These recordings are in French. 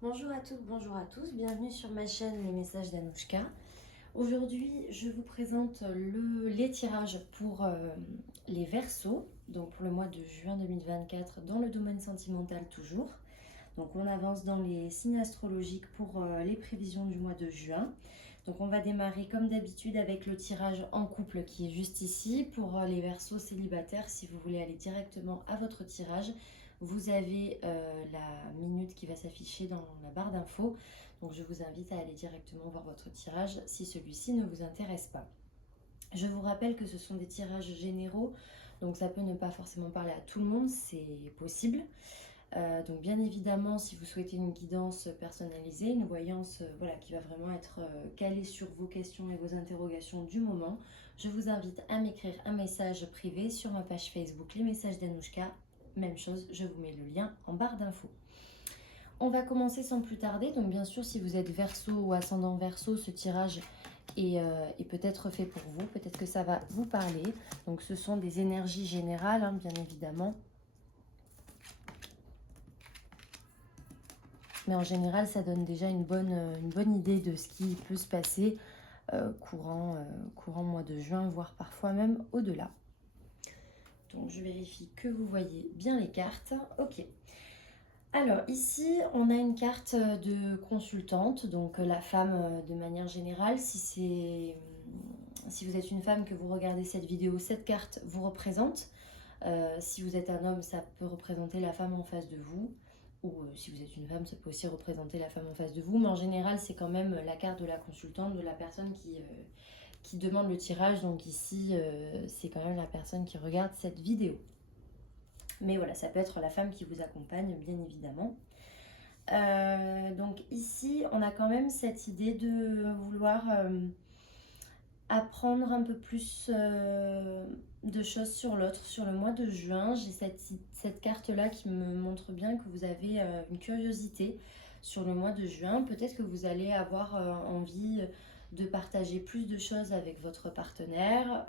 Bonjour à toutes, bonjour à tous, bienvenue sur ma chaîne Les Messages d'Anouchka. Aujourd'hui, je vous présente les tirages pour les Verseaux, donc pour le mois de juin 2024 dans le domaine sentimental toujours. Donc on avance dans les signes astrologiques pour les prévisions du mois de juin. Donc on va démarrer comme d'habitude avec le tirage en couple qui est juste ici. Pour les Verseaux célibataires, si vous voulez aller directement à votre tirage, vous avez la minute qui va s'afficher dans la barre d'infos. Donc je vous invite à aller directement voir votre tirage si celui-ci ne vous intéresse pas. Je vous rappelle que ce sont des tirages généraux, donc ça peut ne pas forcément parler à tout le monde, c'est possible. Donc bien évidemment, si vous souhaitez une guidance personnalisée, une voyance voilà, qui va vraiment être calée sur vos questions et vos interrogations du moment, je vous invite à m'écrire un message privé sur ma page Facebook Les Messages d'Anouchka. Même chose, je vous mets le lien en barre d'infos. On va commencer sans plus tarder. Donc bien sûr, si vous êtes Verseau ou ascendant Verseau, ce tirage est peut-être fait pour vous. Peut-être que ça va vous parler. Donc ce sont des énergies générales, hein, bien évidemment. Mais en général, ça donne déjà une bonne idée de ce qui peut se passer courant mois de juin, voire parfois même au-delà. Donc je vérifie que vous voyez bien les cartes. Ok. Alors ici, on a une carte de consultante, donc la femme de manière générale. Si vous êtes une femme que vous regardez cette vidéo, cette carte vous représente. Si vous êtes un homme, ça peut représenter la femme en face de vous. Ou si vous êtes une femme, ça peut aussi représenter la femme en face de vous. Mais en général, c'est quand même la carte de la consultante, de la personne qui demande le tirage. Donc ici, c'est quand même la personne qui regarde cette vidéo. Mais voilà, ça peut être la femme qui vous accompagne, bien évidemment. Donc ici, on a quand même cette idée de vouloir apprendre un peu plus de choses sur l'autre. Sur le mois de juin, j'ai cette carte-là qui me montre bien que vous avez une curiosité sur le mois de juin. Peut-être que vous allez avoir envie de partager plus de choses avec votre partenaire.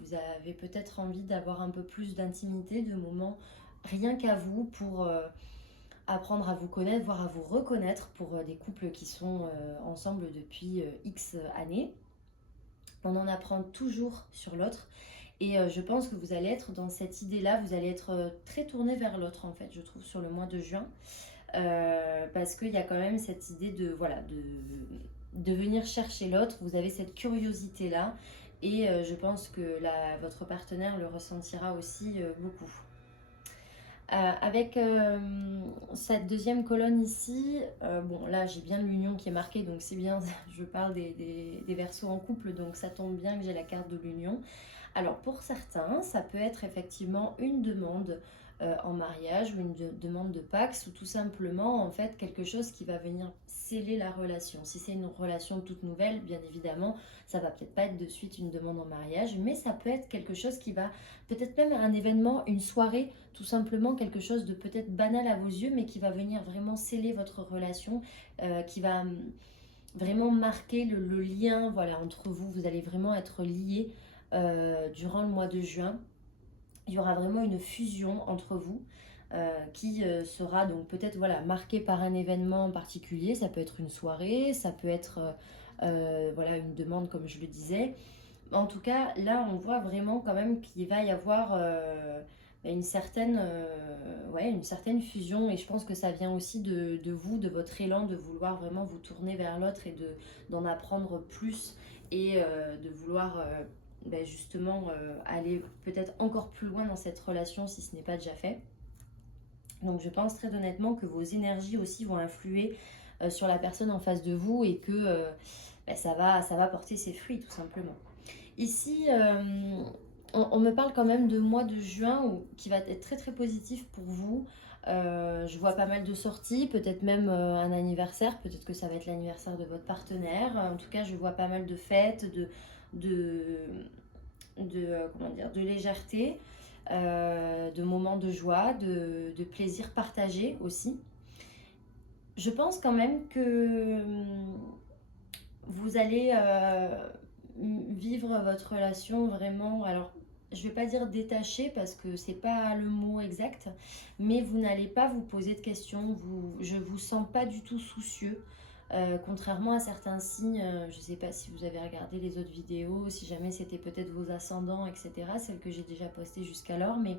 Vous avez peut-être envie d'avoir un peu plus d'intimité, de moments rien qu'à vous pour apprendre à vous connaître, voire à vous reconnaître pour des couples qui sont ensemble depuis X années. On en apprend toujours sur l'autre. Et je pense que vous allez être dans cette idée-là, vous allez être très tourné vers l'autre en fait, je trouve, sur le mois de juin. Parce qu'il y a quand même cette idée de venir chercher l'autre, vous avez cette curiosité-là. Et je pense que votre partenaire le ressentira aussi beaucoup. Avec cette deuxième colonne ici, bon là j'ai bien l'union qui est marquée, donc c'est bien, je parle des Verseaux en couple, donc ça tombe bien que j'ai la carte de l'union. Alors pour certains, ça peut être effectivement une demande en mariage ou une demande de Pax ou tout simplement en fait quelque chose qui va venir sceller la relation. Si c'est une relation toute nouvelle, bien évidemment, ça va peut-être pas être de suite une demande en mariage, mais ça peut être quelque chose qui va, peut-être même un événement, une soirée, tout simplement quelque chose de peut-être banal à vos yeux, mais qui va venir vraiment sceller votre relation, qui va vraiment marquer le lien voilà, entre vous. Vous allez vraiment être liés durant le mois de juin. Il y aura vraiment une fusion entre vous qui sera donc peut-être voilà, marquée par un événement en particulier. Ça peut être une soirée, ça peut être voilà, une demande comme je le disais. En tout cas, là, on voit vraiment quand même qu'il va y avoir une certaine fusion. Et je pense que ça vient aussi de vous, de votre élan, de vouloir vraiment vous tourner vers l'autre et d'en apprendre plus et de vouloir justement aller peut-être encore plus loin dans cette relation si ce n'est pas déjà fait. Donc je pense très honnêtement que vos énergies aussi vont influer sur la personne en face de vous et que ça va porter ses fruits tout simplement. Ici, on me parle quand même de mois de juin qui va être très très positif pour vous. Je vois pas mal de sorties, peut-être même un anniversaire, peut-être que ça va être l'anniversaire de votre partenaire. En tout cas, je vois pas mal de fêtes, de, comment dire, de légèreté, de moments de joie, de plaisir partagé aussi. Je pense quand même que vous allez vivre votre relation vraiment. Alors, je vais pas dire détaché parce que c'est pas le mot exact, mais vous n'allez pas vous poser de questions, je vous sens pas du tout soucieux. Contrairement à certains signes, je ne sais pas si vous avez regardé les autres vidéos, si jamais c'était peut-être vos ascendants, etc., celles que j'ai déjà postées jusqu'alors, mais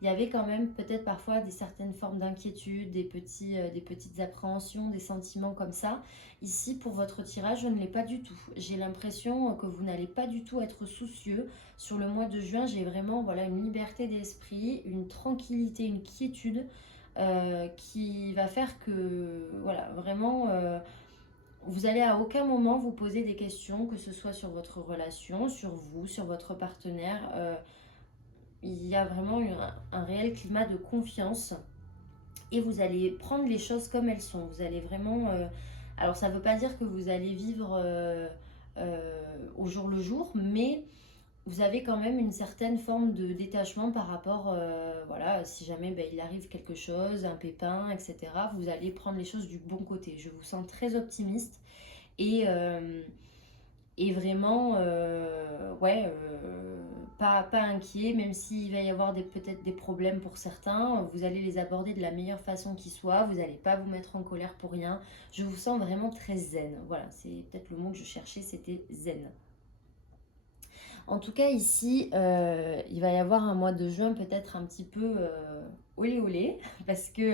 il y avait quand même peut-être parfois certaines formes d'inquiétude, des petites appréhensions, des sentiments comme ça. Ici, pour votre tirage, je ne l'ai pas du tout. J'ai l'impression que vous n'allez pas du tout être soucieux. Sur le mois de juin, j'ai vraiment voilà, une liberté d'esprit, une tranquillité, une quiétude qui va faire que, voilà, vraiment... vous allez à aucun moment vous poser des questions, que ce soit sur votre relation, sur vous, sur votre partenaire. Il y a vraiment un réel climat de confiance et vous allez prendre les choses comme elles sont. Vous allez vraiment... alors ça ne veut pas dire que vous allez vivre au jour le jour, mais vous avez quand même une certaine forme de détachement par rapport, voilà, si jamais il arrive quelque chose, un pépin, etc. Vous allez prendre les choses du bon côté. Je vous sens très optimiste et... et vraiment, ouais, pas inquiet, même s'il va y avoir peut-être des problèmes pour certains, vous allez les aborder de la meilleure façon qui soit, vous n'allez pas vous mettre en colère pour rien. Je vous sens vraiment très zen. Voilà, c'est peut-être le mot que je cherchais, c'était zen. En tout cas, ici, il va y avoir un mois de juin peut-être un petit peu olé olé, parce que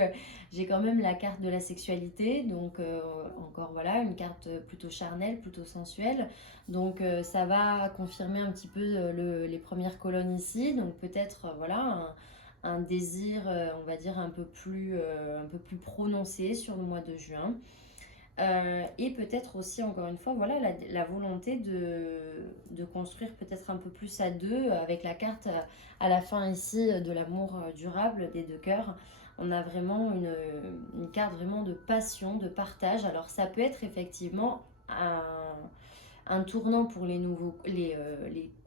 j'ai quand même la carte de la sexualité, donc encore voilà, une carte plutôt charnelle, plutôt sensuelle. Donc ça va confirmer un petit peu les premières colonnes ici, donc peut-être voilà un désir, on va dire, un peu plus prononcé sur le mois de juin. Et peut-être aussi, encore une fois, voilà, la volonté de construire peut-être un peu plus à deux, avec la carte à la fin ici de l'amour durable des deux cœurs. On a vraiment une carte vraiment de passion, de partage. Alors ça peut être effectivement un tournant pour les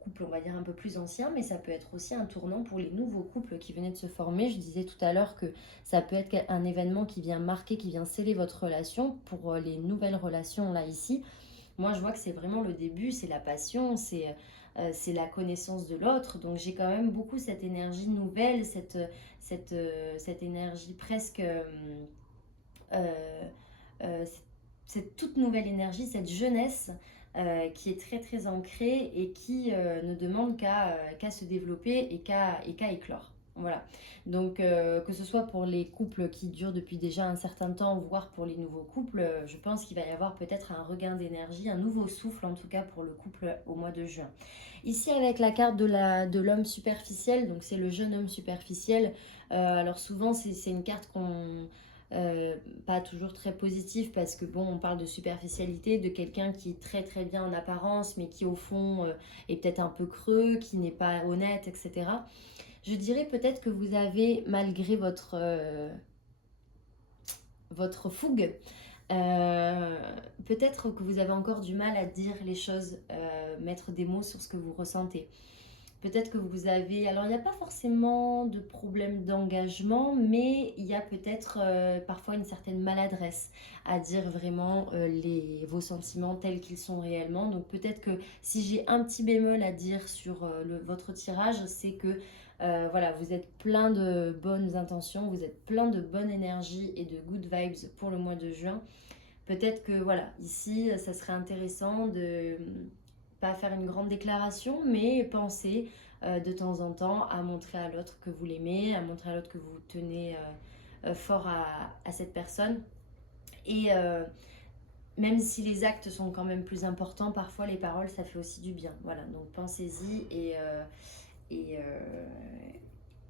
couples, on va dire, un peu plus anciens, mais ça peut être aussi un tournant pour les nouveaux couples qui venaient de se former. Je disais tout à l'heure que ça peut être un événement qui vient marquer, qui vient sceller votre relation. Pour les nouvelles relations, là, ici, moi, je vois que c'est vraiment le début, c'est la passion, c'est la connaissance de l'autre. Donc, j'ai quand même beaucoup cette énergie nouvelle, cette énergie presque... euh, euh, cette toute nouvelle énergie, cette jeunesse qui est très très ancrée et qui ne demande qu'à se développer et qu'à éclore. Voilà. Donc que ce soit pour les couples qui durent depuis déjà un certain temps, voire pour les nouveaux couples, je pense qu'il va y avoir peut-être un regain d'énergie, un nouveau souffle en tout cas pour le couple au mois de juin. Ici avec la carte de l'homme superficiel, donc c'est le jeune homme superficiel. Alors souvent c'est une carte qu'on euh, pas toujours très positif parce que bon, on parle de superficialité, de quelqu'un qui est très très bien en apparence, mais qui au fond est peut-être un peu creux, qui n'est pas honnête, etc. Je dirais peut-être que vous avez, malgré votre fougue, peut-être que vous avez encore du mal à dire les choses, mettre des mots sur ce que vous ressentez. Peut-être que vous avez... Alors, il n'y a pas forcément de problème d'engagement, mais il y a peut-être parfois une certaine maladresse à dire vraiment vos sentiments tels qu'ils sont réellement. Donc, peut-être que si j'ai un petit bémol à dire sur votre tirage, c'est que voilà, vous êtes plein de bonnes intentions, vous êtes plein de bonne énergie et de good vibes pour le mois de juin. Peut-être que voilà, ici, ça serait intéressant de pas faire une grande déclaration, mais penser de temps en temps à montrer à l'autre que vous l'aimez, à montrer à l'autre que vous tenez fort à cette personne. Et même si les actes sont quand même plus importants, parfois les paroles, ça fait aussi du bien. Voilà, donc pensez-y et,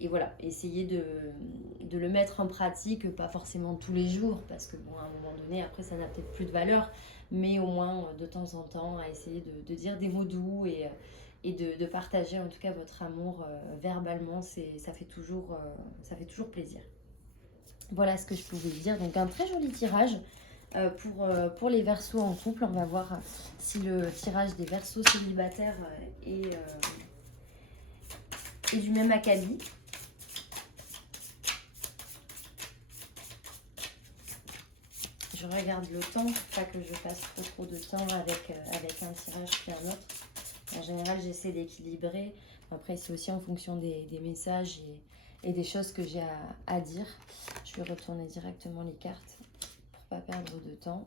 et voilà, essayez de le mettre en pratique, pas forcément tous les jours, parce que bon, à un moment donné, après, ça n'a peut-être plus de valeur, mais au moins de temps en temps, à essayer de dire des mots doux et de partager en tout cas votre amour verbalement, ça fait toujours plaisir. Voilà ce que je pouvais dire. Donc un très joli tirage pour les Verseaux en couple. On va voir si le tirage des Verseaux célibataires est du même acabit. Je regarde le temps, pas que je passe trop de temps avec un tirage puis un autre. En général, j'essaie d'équilibrer Après, c'est aussi en fonction des messages et des choses que j'ai à dire. Je vais retourner directement les cartes pour pas perdre de temps.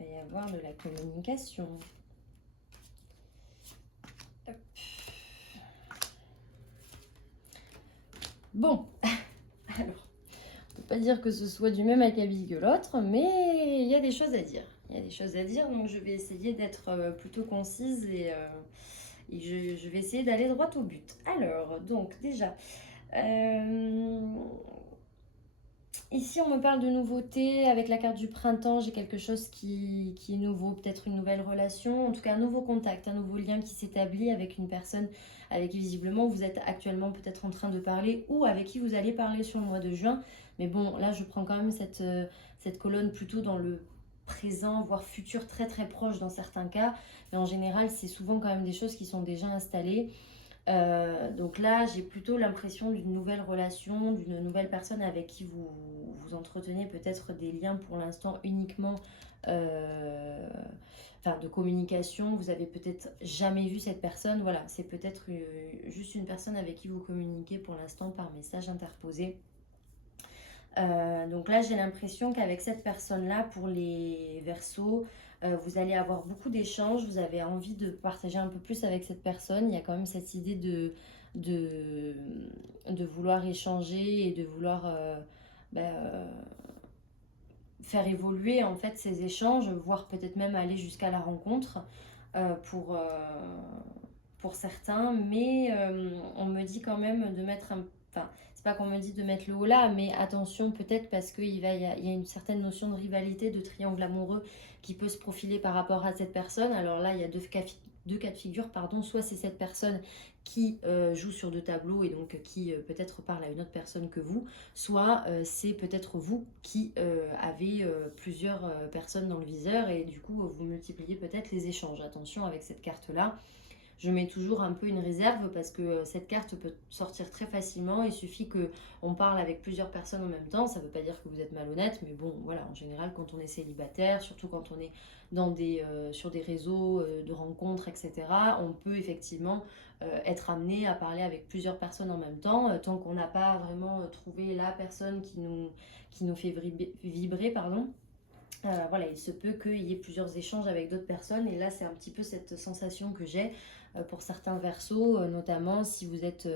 Il va y avoir de la communication. Hop. Bon, alors, on peut pas dire que ce soit du même acabit que l'autre, mais il y a des choses à dire. Il y a des choses à dire, donc je vais essayer d'être plutôt concise et je vais essayer d'aller droit au but. Alors, donc déjà, ici, on me parle de nouveauté avec la carte du printemps. J'ai quelque chose qui est nouveau, peut-être une nouvelle relation, en tout cas un nouveau contact, un nouveau lien qui s'établit avec une personne avec qui visiblement vous êtes actuellement peut-être en train de parler ou avec qui vous allez parler sur le mois de juin. Mais bon, là, je prends quand même cette colonne plutôt dans le présent, voire futur très très proche dans certains cas. Mais en général, c'est souvent quand même des choses qui sont déjà installées. Donc là, j'ai plutôt l'impression d'une nouvelle relation, d'une nouvelle personne avec qui vous entretenez peut-être des liens pour l'instant uniquement de communication. Vous avez peut-être jamais vu cette personne. Voilà, c'est peut-être juste une personne avec qui vous communiquez pour l'instant par message interposé. Donc là, j'ai l'impression qu'avec cette personne-là, pour les Verseaux, vous allez avoir beaucoup d'échanges, vous avez envie de partager un peu plus avec cette personne. Il y a quand même cette idée de vouloir échanger et de vouloir faire évoluer en fait ces échanges, voire peut-être même aller jusqu'à la rencontre euh, pour, euh, pour certains. Mais on me dit quand même de mettre un... Enfin, c'est pas qu'on me dit de mettre le haut là, mais attention peut-être parce qu'il y a une certaine notion de rivalité, de triangle amoureux qui peut se profiler par rapport à cette personne. Alors là, il y a deux cas de figure, pardon. Soit c'est cette personne qui joue sur deux tableaux et donc qui peut-être parle à une autre personne que vous, soit c'est peut-être vous qui avez plusieurs personnes dans le viseur et du coup vous multipliez peut-être les échanges. Attention avec cette carte-là. Je mets toujours un peu une réserve parce que cette carte peut sortir très facilement. Il suffit qu'on parle avec plusieurs personnes en même temps. Ça ne veut pas dire que vous êtes malhonnête, mais bon, voilà, en général, quand on est célibataire, surtout quand on est sur des réseaux de rencontres, etc., on peut effectivement être amené à parler avec plusieurs personnes en même temps, tant qu'on n'a pas vraiment trouvé la personne qui nous fait vibrer, pardon. Voilà, il se peut qu'il y ait plusieurs échanges avec d'autres personnes et là c'est un petit peu cette sensation que j'ai pour certains versos, notamment si vous êtes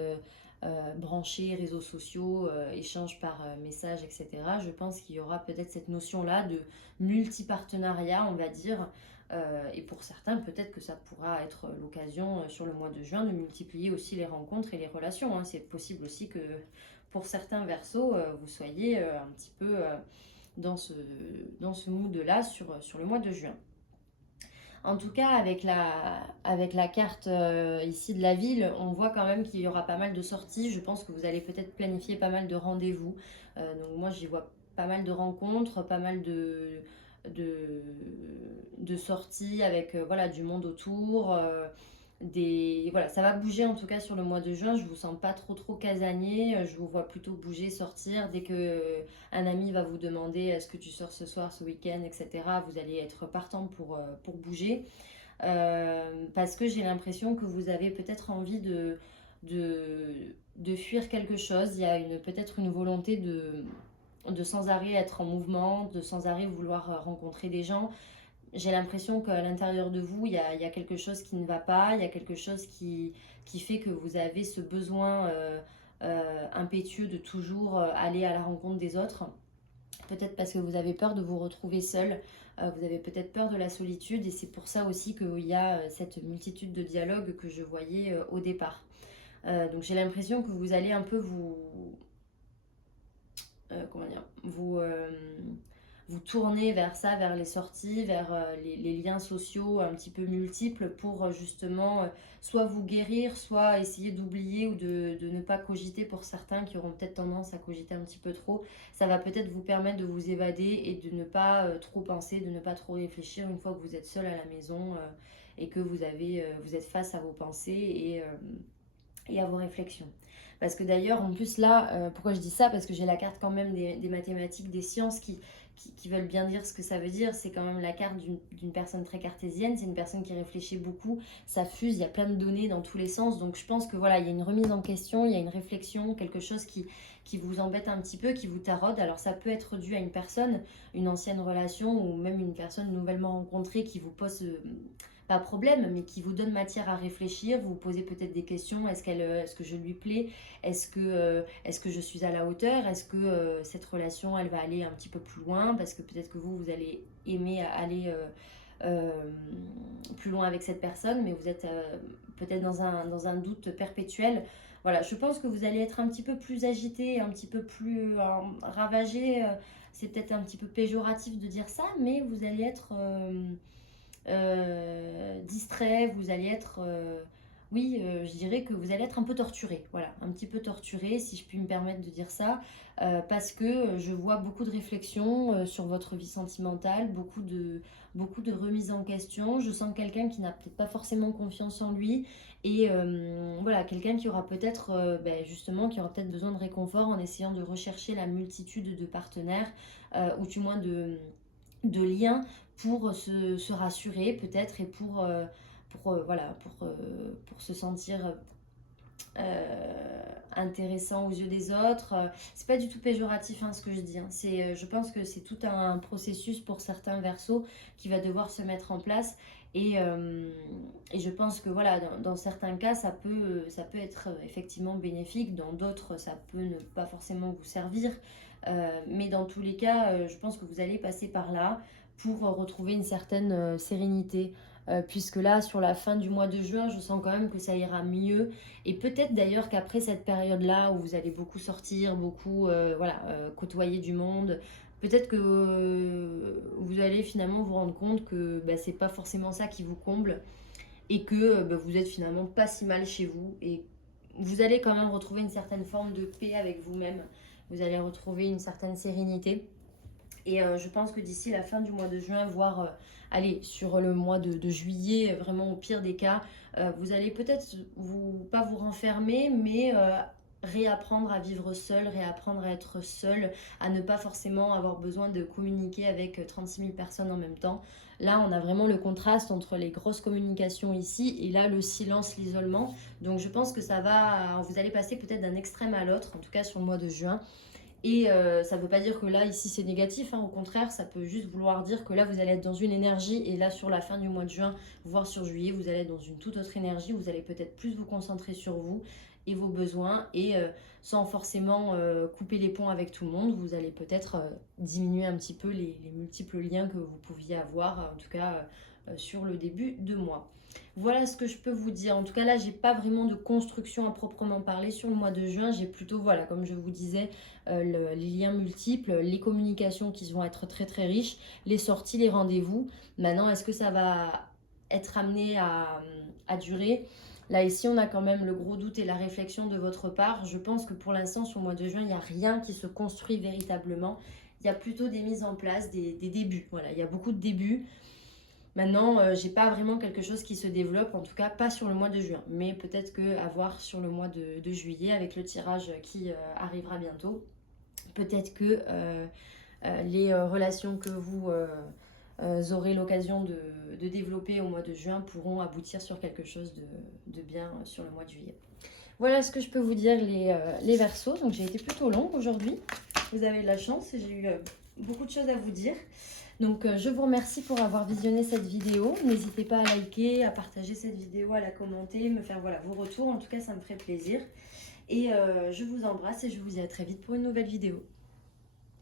branchés réseaux sociaux, échanges par message, etc. Je pense qu'il y aura peut-être cette notion-là de multipartenariat, on va dire. Et pour certains, peut-être que ça pourra être l'occasion sur le mois de juin de multiplier aussi les rencontres et les relations, hein. C'est possible aussi que pour certains versos, vous soyez un petit peu dans ce mood-là sur le mois de juin. En tout cas, avec la carte ici de la ville, on voit quand même qu'il y aura pas mal de sorties. Je pense que vous allez peut-être planifier pas mal de rendez-vous. Donc moi, j'y vois pas mal de rencontres, pas mal de, de sorties avec voilà, du monde autour. Voilà, ça va bouger en tout cas sur le mois de juin. Je vous sens pas trop casanier. Je vous vois plutôt bouger, sortir. Dès que un ami va vous demander est-ce que tu sors ce soir, ce week-end, etc., vous allez être partant pour bouger. Parce que j'ai l'impression que vous avez peut-être envie de fuir quelque chose. Il y a peut-être une volonté de sans arrêt être en mouvement, de sans arrêt vouloir rencontrer des gens. J'ai l'impression qu'à l'intérieur de vous, il y a quelque chose qui ne va pas, il y a quelque chose qui fait que vous avez ce besoin impétueux de toujours aller à la rencontre des autres. Peut-être parce que vous avez peur de vous retrouver seul, vous avez peut-être peur de la solitude et c'est pour ça aussi qu'il y a cette multitude de dialogues que je voyais au départ. Donc j'ai l'impression que vous allez un peu comment dire, vous tourner vers ça, vers les sorties, vers les liens sociaux un petit peu multiples pour justement soit vous guérir, soit essayer d'oublier ou de ne pas cogiter pour certains qui auront peut-être tendance à cogiter un petit peu trop. Ça va peut-être vous permettre de vous évader et de ne pas trop penser, de ne pas trop réfléchir une fois que vous êtes seul à la maison et que vous êtes face à vos pensées et à vos réflexions. Parce que d'ailleurs, en plus là, pourquoi je dis ça? Parce que j'ai la carte quand même des mathématiques, des sciences qui veulent bien dire ce que ça veut dire. C'est quand même la carte d'une personne très cartésienne, c'est une personne qui réfléchit beaucoup, ça fuse, il y a plein de données dans tous les sens. Donc je pense que voilà, il y a une remise en question, il y a une réflexion, quelque chose qui vous embête un petit peu, qui vous taraude. Alors ça peut être dû à une personne, une ancienne relation ou même une personne nouvellement rencontrée qui vous pose pas problème, mais qui vous donne matière à réfléchir. Vous vous posez peut-être des questions. Est-ce que je lui plais? Est-ce que je suis à la hauteur? Est-ce que cette relation, elle va aller un petit peu plus loin? Parce que peut-être que vous allez aimer aller plus loin avec cette personne, mais vous êtes peut-être dans un doute perpétuel. Voilà, je pense que vous allez être un petit peu plus agité, un petit peu plus ravagé. C'est peut-être un petit peu péjoratif de dire ça, mais vous allez être distrait, vous allez être, je dirais que vous allez être un peu torturé, voilà, un petit peu torturé, si je puis me permettre de dire ça, parce que je vois beaucoup de réflexions sur votre vie sentimentale, beaucoup de remises en question. Je sens quelqu'un qui n'a peut-être pas forcément confiance en lui, et voilà, quelqu'un qui aura peut-être, justement, qui aura peut-être besoin de réconfort en essayant de rechercher la multitude de partenaires, ou du moins de liens pour se rassurer peut-être et pour se sentir intéressant aux yeux des autres. C'est pas du tout péjoratif ce que je dis. Je pense que c'est tout un processus pour certains versos qui va devoir se mettre en place. Et je pense que voilà, dans certains cas, ça peut être effectivement bénéfique. Dans d'autres, ça peut ne pas forcément vous servir. Mais dans tous les cas, je pense que vous allez passer par là pour retrouver une certaine sérénité. Puisque là, sur la fin du mois de juin, je sens quand même que ça ira mieux. Et peut-être d'ailleurs qu'après cette période-là, où vous allez beaucoup sortir, beaucoup côtoyer du monde, peut-être que vous allez finalement vous rendre compte que c'est pas forcément ça qui vous comble et que vous êtes finalement pas si mal chez vous. Et vous allez quand même retrouver une certaine forme de paix avec vous-même. Vous allez retrouver une certaine sérénité. Et je pense que d'ici la fin du mois de juin, voire allez, sur le mois de juillet, vraiment au pire des cas, vous allez peut-être pas vous renfermer, mais réapprendre à vivre seul, réapprendre à être seul, à ne pas forcément avoir besoin de communiquer avec 36 000 personnes en même temps. Là, on a vraiment le contraste entre les grosses communications ici et là, le silence, l'isolement. Donc je pense que vous allez passer peut-être d'un extrême à l'autre, en tout cas sur le mois de juin. Et ça ne veut pas dire que là, ici, c'est négatif. Au contraire, ça peut juste vouloir dire que là, vous allez être dans une énergie. Et là, sur la fin du mois de juin, voire sur juillet, vous allez être dans une toute autre énergie. Vous allez peut-être plus vous concentrer sur vous et vos besoins. Et sans forcément couper les ponts avec tout le monde, vous allez peut-être diminuer un petit peu les multiples liens que vous pouviez avoir, en tout cas sur le début de mois. Voilà ce que je peux vous dire. En tout cas, là, j'ai pas vraiment de construction à proprement parler sur le mois de juin. J'ai plutôt, voilà, comme je vous disais, les liens multiples, les communications qui vont être très très riches, les sorties, les rendez-vous. Maintenant, est-ce que ça va être amené à durer? Là, ici, on a quand même le gros doute et la réflexion de votre part. Je pense que pour l'instant, sur le mois de juin, il n'y a rien qui se construit véritablement. Il y a plutôt des mises en place, des débuts. Voilà, il y a beaucoup de débuts. Maintenant, j'ai pas vraiment quelque chose qui se développe, en tout cas pas sur le mois de juin. Mais peut-être qu'à voir sur le mois de juillet avec le tirage qui arrivera bientôt. Peut-être que les relations que vous aurez l'occasion de développer au mois de juin pourront aboutir sur quelque chose de bien sur le mois de juillet. Voilà ce que je peux vous dire les Verseaux. Donc j'ai été plutôt longue aujourd'hui. Vous avez de la chance, j'ai eu beaucoup de choses à vous dire. Donc je vous remercie pour avoir visionné cette vidéo. N'hésitez pas à liker, à partager cette vidéo, à la commenter, me faire vos retours. En tout cas, ça me ferait plaisir. Et je vous embrasse et je vous dis à très vite pour une nouvelle vidéo.